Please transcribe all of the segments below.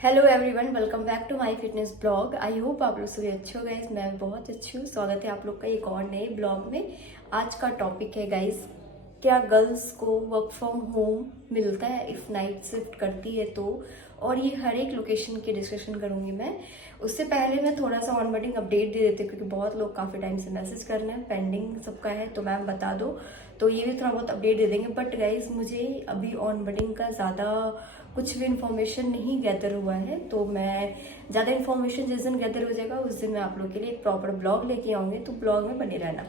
Hello everyone, welcome back to my fitness blog. I hope आप लोग सभी अच्छे हो गाइज। मैं बहुत अच्छी हूँ। स्वागत है आप लोग का एक और नए ब्लॉग में। आज का टॉपिक है गाइज, क्या गर्ल्स को वर्क फ्रॉम होम मिलता है इफ़ नाइट शिफ्ट करती है तो। और ये हर एक लोकेशन की डिस्कशन करूंगी मैं। उससे पहले मैं थोड़ा सा ऑनबोर्डिंग अपडेट दे देती हूँ, क्योंकि बहुत लोग काफ़ी टाइम से मैसेज कर रहे हैं, पेंडिंग सबका है, तो मैम बता दो। तो ये भी थोड़ा बहुत अपडेट दे देंगे। बट गाइज मुझे अभी ऑनबोर्डिंग का ज़्यादा कुछ भी इन्फॉर्मेशन नहीं गैदर हुआ है, तो मैं ज़्यादा इन्फॉर्मेशन जिस दिन गैदर हो जाएगा उस दिन मैं आप लोग के लिए एक प्रॉपर ब्लॉग लेके आऊँगी। तो ब्लॉग में बने रहना।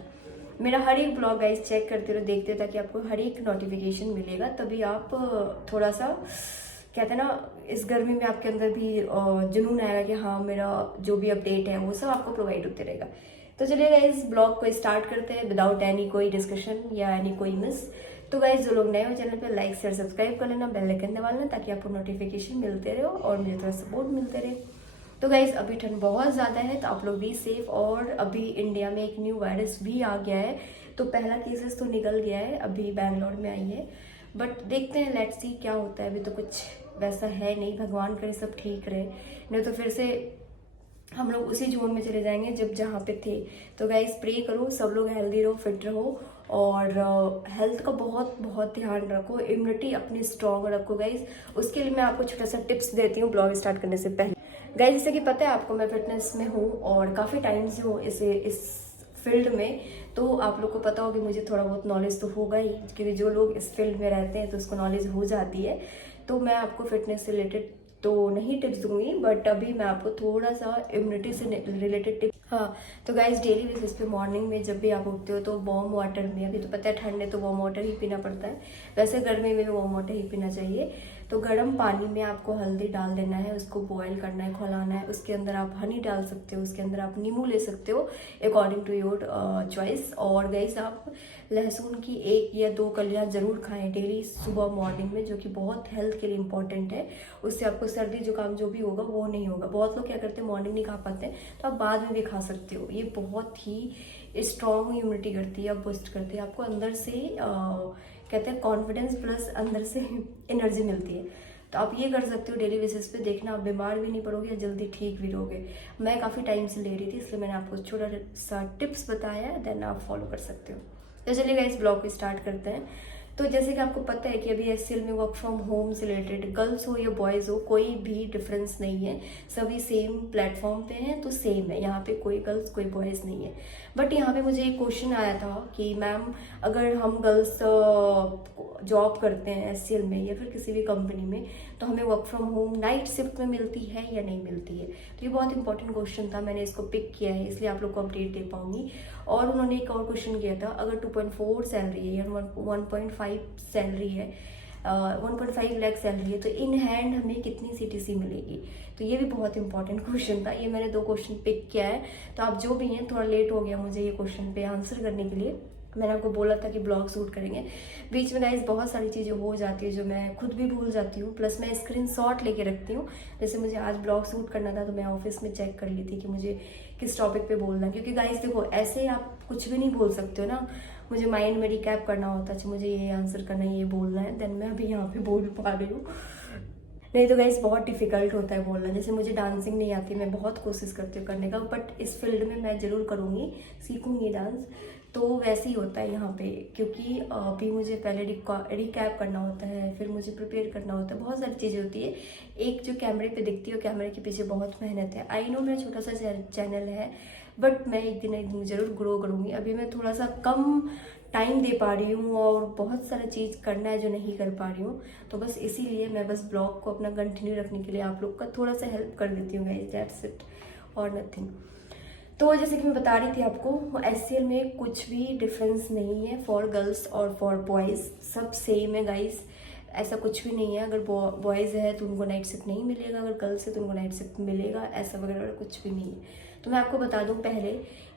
मेरा हर एक ब्लॉग गाइस चेक करते रहो, देखते ताकि आपको हर एक नोटिफिकेशन मिलेगा। तभी आप थोड़ा सा कहते हैं ना, इस गर्मी में आपके अंदर भी जुनून आएगा कि हाँ, मेरा जो भी अपडेट है वो सब आपको प्रोवाइड होते रहेगा। तो चलिए गाइस, ब्लॉग को स्टार्ट करते हैं विदाउट एनी कोई डिस्कशन या एनी कोई मिस। तो गाइज जो लोग नए हो चैनल पे, लाइक शेयर सब्सक्राइब कर लेना, बेल आइकन दबा लेना, ताकि आपको नोटिफिकेशन मिलते रहे और मुझे थोड़ा सपोर्ट मिलते रहे। तो गाइज अभी ठंड बहुत ज़्यादा है, तो आप लोग भी सेफ। और अभी इंडिया में एक न्यू वायरस भी आ गया है, तो पहला केसेस तो निकल गया है, अभी बैंगलोर में आई है। बट देखते हैं, लेट्स सी क्या होता है। अभी तो कुछ वैसा है नहीं, भगवान करे सब ठीक रहे, नहीं तो फिर से हम लोग उसी जोन में चले जाएंगे जब जहाँ पे थे। तो गाइज प्रे करो, सब लोग हेल्दी रहो, फिट रहो, और हेल्थ का बहुत बहुत ध्यान रखो, इम्यूनिटी अपनी स्ट्रॉन्ग रखो गाइज। उसके लिए मैं आपको छोटा सा टिप्स देती हूँ ब्लॉग स्टार्ट करने से पहले। गाइज जैसे कि पता है आपको, मैं फिटनेस में हूँ और काफ़ी टाइम से हूँ इस फील्ड में। तो आप लोग को पता होगा, मुझे थोड़ा बहुत नॉलेज तो होगा ही, क्योंकि जो लोग इस फील्ड में रहते हैं तो उसको नॉलेज हो जाती है। तो मैं आपको फिटनेस से रिलेटेड तो नहीं टिप्स दूंगी, बट अभी मैं आपको थोड़ा सा इम्यूनिटी से रिलेटेड टिप्स। हाँ, तो गाइज डेली बेसिस पे मॉर्निंग में जब भी आप उठते हो तो वार्म वाटर में, अभी तो पता है ठंड है तो वार्म वाटर ही पीना पड़ता है, वैसे गर्मी में भी वार्म वाटर ही पीना चाहिए। तो गर्म पानी में आपको हल्दी डाल देना है, उसको बॉयल करना है, खौलाना है। उसके अंदर आप हनी डाल सकते हो, उसके अंदर आप नींबू ले सकते हो, अकॉर्डिंग टू योर चॉइस। और गाइज आप लहसुन की 1 या 2 कलियां जरूर खाएं डेली सुबह मॉर्निंग में, जो कि बहुत हेल्थ के लिए इंपॉर्टेंट है। उससे आपको सर्दी जुकाम जो भी होगा वो नहीं होगा। बहुत लोग क्या करते हैं, मॉर्निंग नहीं खा पाते हैं, तो आप बाद में भी खा सकते हो। ये बहुत ही स्ट्रॉन्ग इम्यूनिटी करती है, बूस्ट करती है आपको अंदर से, कहते हैं कॉन्फिडेंस प्लस अंदर से एनर्जी मिलती है। तो आप ये कर सकते हो डेली बेसिस पे, देखना आप बीमार भी नहीं पड़ोगे, जल्दी ठीक भी रहोगे। मैं काफ़ी टाइम से ले रही थी, इसलिए मैंने आपको छोटा सा टिप्स बताया, देन आप फॉलो कर सकते हो। तो चलिए गाइस, ब्लॉग को स्टार्ट करते हैं। तो जैसे कि आपको पता है कि अभी एचसीएल में वर्क फ्रॉम होम से रिलेटेड गर्ल्स हो या बॉयज़ हो, कोई भी डिफरेंस नहीं है, सभी सेम प्लेटफॉर्म पे हैं, तो सेम है। यहाँ पे कोई गर्ल्स कोई बॉयज़ नहीं है। बट यहाँ पे मुझे एक क्वेश्चन आया था कि मैम, अगर हम गर्ल्स जॉब करते हैं एचसीएल में या फिर किसी भी कंपनी में, तो हमें work from home night shift में मिलती है या नहीं मिलती है। तो ये बहुत इंपॉर्टेंट क्वेश्चन था, मैंने इसको पिक किया है, इसलिए आप लोग को अपडेट दे पाऊंगी। और उन्होंने एक और क्वेश्चन किया था, अगर 2.4 सैलरी है या 1.5 सैलरी है, 1.5 लाख सैलरी है, तो इन हैंड हमें कितनी सीटीसी मिलेगी। तो ये भी बहुत इंपॉर्टेंट क्वेश्चन था। ये मैंने 2 क्वेश्चन पिक किया है। तो आप जो भी हैं, थोड़ा लेट हो गया मुझे ये क्वेश्चन पे आंसर करने के लिए। मैंने आपको बोला था कि ब्लॉग शूट करेंगे, बीच में गाइस बहुत सारी चीज़ें हो जाती है जो मैं खुद भी भूल जाती हूँ, प्लस मैं स्क्रीनशॉट लेके रखती हूँ। जैसे मुझे आज ब्लॉग शूट करना था, तो मैं ऑफिस में चेक कर ली थी कि मुझे किस टॉपिक पे बोलना है, क्योंकि गाइस देखो, ऐसे आप कुछ भी नहीं बोल सकते हो ना। मुझे माइंड में रिकैप करना होता है, मुझे ये आंसर करना है, ये बोलना है, देन मैं अभी यहाँ पे बोल पा रही हूँ। नहीं तो गाइस बहुत डिफिकल्ट होता है बोलना। जैसे मुझे डांसिंग नहीं आती, मैं बहुत कोशिश करती हूँ करने का, बट इस फील्ड में मैं ज़रूर करूँगी, सीखूंगी डांस। तो वैसे ही होता है यहाँ पे, क्योंकि अभी मुझे पहले रिकैप करना होता है, फिर मुझे प्रिपेयर करना होता है, बहुत सारी चीज़ें होती है। एक जो कैमरे पे दिखती है, कैमरे के पीछे बहुत मेहनत है। आई नो मेरा छोटा सा चैनल है, बट मैं एक दिन ज़रूर ग्रो करूँगी। अभी मैं थोड़ा सा कम टाइम दे पा रही हूँ और बहुत सारा चीज़ करना है जो नहीं कर पा रही हूँ। तो बस इसीलिए मैं बस ब्लॉग को अपना कंटिन्यू रखने के लिए आप लोग का थोड़ा सा हेल्प कर देती हूँ गाइस, दैट्स इट और नथिंग। तो जैसे कि मैं बता रही थी आपको, एचसीएल में कुछ भी डिफरेंस नहीं है फॉर गर्ल्स और फॉर बॉयज़, सब सेम है गाइस। ऐसा कुछ भी नहीं है, अगर बॉयज़ है तो उनको नाइट शिफ्ट नहीं मिलेगा, अगर गर्ल्स है तो उनको नाइट शिफ्ट मिलेगा, ऐसा वगैरह कुछ भी नहीं है। तो मैं आपको बता दूं पहले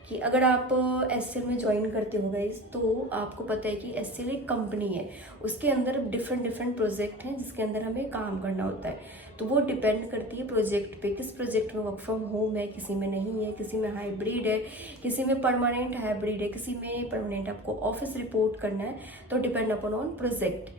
कि अगर आप एचसीएल में ज्वाइन करते हो गाइस, तो आपको पता है कि एचसीएल एक कंपनी है, उसके अंदर डिफरेंट प्रोजेक्ट हैं जिसके अंदर हमें काम करना होता है। तो वो डिपेंड करती है प्रोजेक्ट पे, किस प्रोजेक्ट में वर्क फ्रॉम होम है, किसी में नहीं है, किसी में हाइब्रिड है, किसी में परमानेंट हाइब्रिड है, किसी में परमानेंट आपको ऑफिस रिपोर्ट करना है। तो डिपेंड अपॉन ऑन प्रोजेक्ट।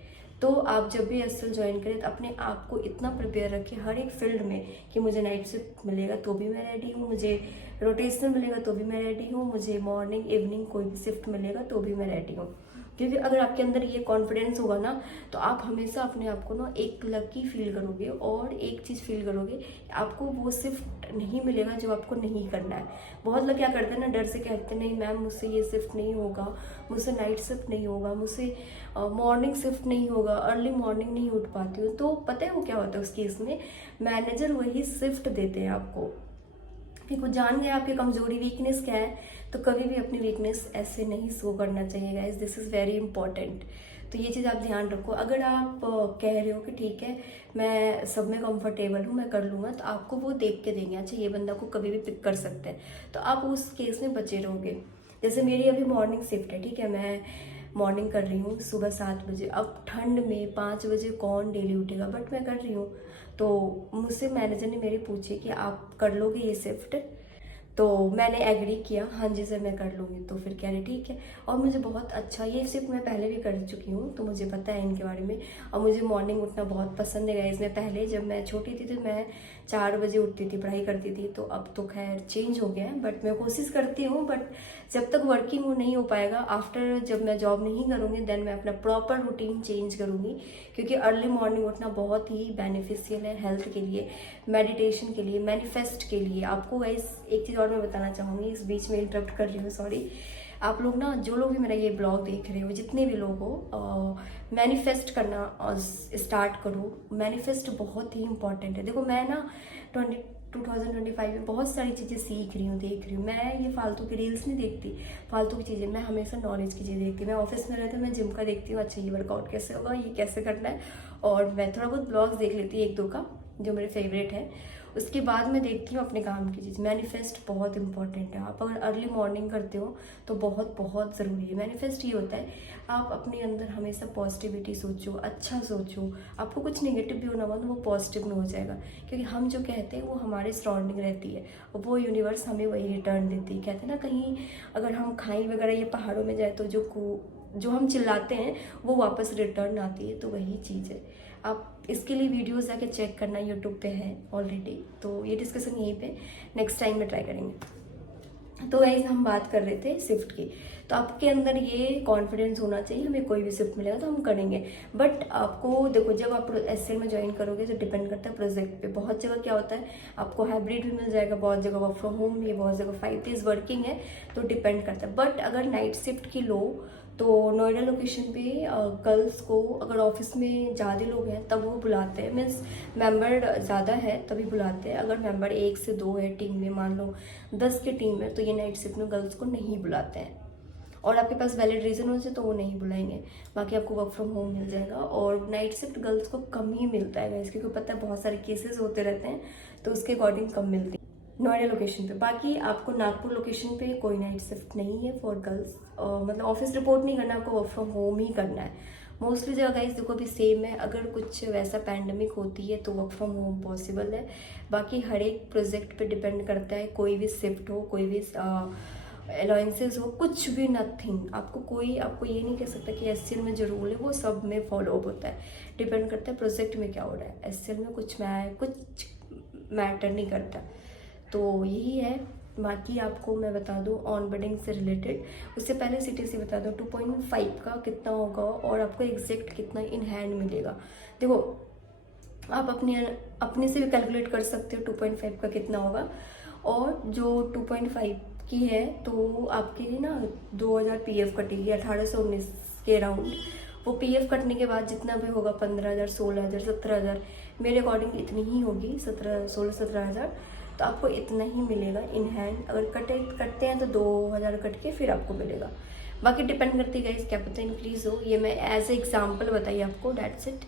तो आप जब भी एसएल ज्वाइन करें तो अपने आप को इतना प्रिपेयर रखें हर एक फील्ड में कि मुझे नाइट शिफ्ट मिलेगा तो भी मैं रेडी हूँ, मुझे रोटेशनल मिलेगा तो भी मैं रेडी हूँ, मुझे मॉर्निंग इवनिंग कोई भी शिफ्ट मिलेगा तो भी मैं रेडी हूँ। क्योंकि अगर आपके अंदर ये कॉन्फिडेंस होगा ना तो आप हमेशा अपने आप को ना एक लकी फील करोगे। और एक चीज़ फील करोगे, आपको वो शिफ्ट नहीं मिलेगा जो आपको नहीं करना है। बहुत लोग क्या करते हैं ना, डर से कहते हैं नहीं मैम मुझसे ये शिफ्ट नहीं होगा, मुझसे नाइट शिफ्ट नहीं होगा, मुझसे मॉर्निंग शिफ्ट नहीं होगा, अर्ली मॉर्निंग नहीं उठ पाती हूँ। तो पता है वो क्या होता है उस केस में, मैनेजर वही शिफ्ट देते हैं आपको कि कुछ जान गए आपकी कमजोरी वीकनेस क्या है। तो कभी भी अपनी वीकनेस ऐसे नहीं शो करना चाहिए guys, this is very important. तो ये चीज़ आप ध्यान रखो। अगर आप कह रहे हो कि ठीक है मैं सब में कंफर्टेबल हूँ, मैं कर लूँगा, तो आपको वो देख के देंगे अच्छा ये बंदा को कभी भी पिक कर सकते हैं, तो आप उस केस में बचे रहोगे। जैसे मेरी अभी मॉर्निंग शिफ्ट है, ठीक है, मैं मॉर्निंग कर रही हूँ सुबह 7 बजे। अब ठंड में 5 बजे कौन डेली उठेगा, बट मैं कर रही हूँ। तो मुझसे मैनेजर ने मेरे पूछे कि आप कर लोगे ये शिफ्ट, तो मैंने एग्री किया, हाँ जी सर मैं कर लूँगी। तो फिर कह रहे ठीक है। और मुझे बहुत अच्छा, ये शिफ्ट मैं पहले भी कर चुकी हूँ तो मुझे पता है इनके बारे में। और मुझे मॉर्निंग उठना बहुत पसंद है गाइस। मैं पहले जब मैं छोटी थी तो मैं 4 बजे उठती थी, पढ़ाई करती थी। तो अब तो खैर चेंज हो गया है, बट मैं कोशिश करती हूँ। बट जब तक वर्किंग वो नहीं हो पाएगा, आफ्टर जब मैं जॉब नहीं करूँगी देन मैं अपना प्रॉपर रूटीन चेंज करूँगी। क्योंकि अर्ली मॉर्निंग उठना बहुत ही बेनिफिशियल है हेल्थ के लिए, मेडिटेशन के लिए, मैनिफेस्ट के लिए। आपको गाइस एक चीज़ और मैं बताना चाहूँगी, इस बीच में इंटरप्ट कर रही हूँ, सॉरी। आप लोग ना, जो लोग भी मेरा ये ब्लॉग देख रहे हो, जितने भी लोग हो, मैनिफेस्ट करना स्टार्ट करो। मैनिफेस्ट बहुत ही इंपॉर्टेंट है। देखो मैं ना 2025 में बहुत सारी चीज़ें सीख रही हूँ, देख रही हूँ। मैं ये फालतू की रील्स नहीं देखती, फालतू की चीज़ें, मैं हमेशा नॉलेज की चीज़ें देखती हूँ। मैं ऑफिस में रहती हूँ, मैं जिम का देखती हूँ, अच्छा ये वर्कआउट कैसे होगा, ये कैसे करना है। और मैं थोड़ा बहुत ब्लॉग्स देख लेती हूँ, 1-2 का जो मेरे फेवरेट है। उसके बाद मैं देखती हूँ अपने काम की चीज़। मैनिफेस्ट बहुत इंपॉर्टेंट है। आप अगर अर्ली मॉर्निंग करते हो तो बहुत बहुत ज़रूरी है। मैनिफेस्ट ये होता है आप अपने अंदर हमेशा पॉजिटिविटी सोचो, अच्छा सोचो। आपको कुछ नेगेटिव भी होना होगा तो वो पॉजिटिव में हो जाएगा। क्योंकि हम जो कहते हैं वो हमारे सराउंडिंग रहती है, वो यूनिवर्स हमें वही रिटर्न देती है। कहते हैं ना, कहीं अगर हम खाई वगैरह ये पहाड़ों में जाए तो जो हम चिल्लाते हैं वो वापस रिटर्न आती है। तो वही चीज़ है। आप इसके लिए वीडियोस जाके चेक करना, यूट्यूब पे है ऑलरेडी। तो ये डिस्कशन यहीं पे नेक्स्ट टाइम में ट्राई करेंगे। तो गाइस हम बात कर रहे थे शिफ्ट की। तो आपके अंदर ये कॉन्फिडेंस होना चाहिए, हमें कोई भी शिफ्ट मिलेगा तो हम करेंगे। बट आपको देखो, जब आप एसएल में ज्वाइन करोगे तो डिपेंड करता है प्रोजेक्ट पे। बहुत जगह क्या होता है, आपको हाइब्रिड भी मिल जाएगा, बहुत जगह वर्क फ्रॉम होम भी है, बहुत जगह 5 डेज वर्किंग है, तो डिपेंड करता है। बट अगर नाइट शिफ्ट की लो तो नोएडा लोकेशन पे गर्ल्स को अगर ऑफिस में ज़्यादा लोग हैं तब वो बुलाते हैं, मीन्स मेंबर ज़्यादा है तभी बुलाते हैं। अगर मेंबर 1 से 2 है टीम में, मान लो 10 की टीम है, तो ये नाइट शिफ्ट में गर्ल्स को नहीं बुलाते हैं। और आपके पास वैलिड रीज़न हो तो वो नहीं बुलाएंगे। बाकी आपको वर्क फ्रॉम होम मिल जाएगा। और नाइट शिफ्ट गर्ल्स को कम ही मिलता है गाइस, क्योंकि पता है बहुत सारे केसेस होते रहते हैं, तो उसके अकॉर्डिंग कम मिलती है नोएडा लोकेशन पे। बाकी आपको नागपुर लोकेशन पे कोई नाइट शिफ्ट नहीं है फॉर गर्ल्स। मतलब ऑफिस रिपोर्ट नहीं करना, आपको वर्क फ्रॉम होम ही करना है। मोस्टली जगह गाइस देखो अभी सेम है। अगर कुछ वैसा पैंडमिक होती है तो वर्क फ्रॉम होम पॉसिबल है। बाकी हर एक प्रोजेक्ट पे डिपेंड करता है, कोई भी शिफ्ट हो, कोई भी अलाउंसेस हो, कुछ भी नथिंग। आपको ये नहीं कह सकता कि एससीएल में जो रूल है वो सब में फॉलो अप होता है। डिपेंड करता है प्रोजेक्ट में क्या हो रहा है। एससीएल में कुछ मैटर नहीं करता। तो यही है। बाकी आपको मैं बता दूं ऑनबोर्डिंग से रिलेटेड, उससे पहले सीटीसी बता दूं 2.5 का कितना होगा और आपको एग्जैक्ट कितना इन हैंड मिलेगा। देखो आप अपने से भी कैलकुलेट कर सकते हो 2.5 का कितना होगा। और जो 2.5 की है तो आपके लिए ना 2000 पीएफ कटेगी, 1819 के अराउंड। वो पीएफ कटने के बाद जितना भी होगा 15,000, 16,000, 17,000, मेरे अकॉर्डिंग इतनी ही होगी, 16-17,000। तो आपको इतना ही मिलेगा इन हैंड। अगर कटते हैं तो 2,000 कट के फिर आपको मिलेगा। बाकी डिपेंड करती है गाइस, क्या पता इंक्रीज हो। ये मैं एज ए एग्जाम्पल बताइए आपको, डेट्स इट।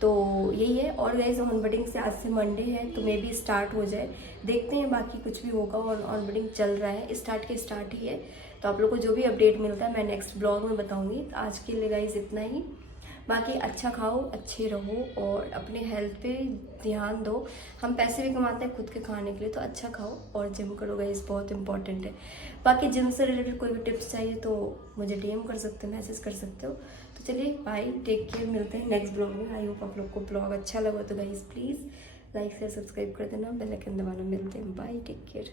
तो यही है। और गाइस ऑनबोर्डिंग से आज से मंडे है तो मे बी स्टार्ट हो जाए, देखते हैं बाकी कुछ भी होगा। और ऑनबोर्डिंग चल रहा है, स्टार्ट ही है। तो आप लोग को जो भी अपडेट मिलता है मैं नेक्स्ट ब्लॉग में बताऊंगी। आज के लिए गाइस इतना ही। बाकी अच्छा खाओ, अच्छे रहो और अपने हेल्थ पे ध्यान दो। हम पैसे भी कमाते हैं खुद के खाने के लिए, तो अच्छा खाओ और जिम करो गाइस, बहुत इंपॉर्टेंट है। बाकी जिम से रिलेटेड कोई भी टिप्स चाहिए तो मुझे डीएम कर सकते हो, मैसेज कर सकते हो। तो चलिए बाय, टेक केयर, मिलते हैं नेक्स्ट ब्लॉग में। आई होप आप लोग को ब्लॉग अच्छा लगा तो guys please like share subscribe कर देना, बेल आइकन दबाना। मिलते हैं, बाय, टेक केयर।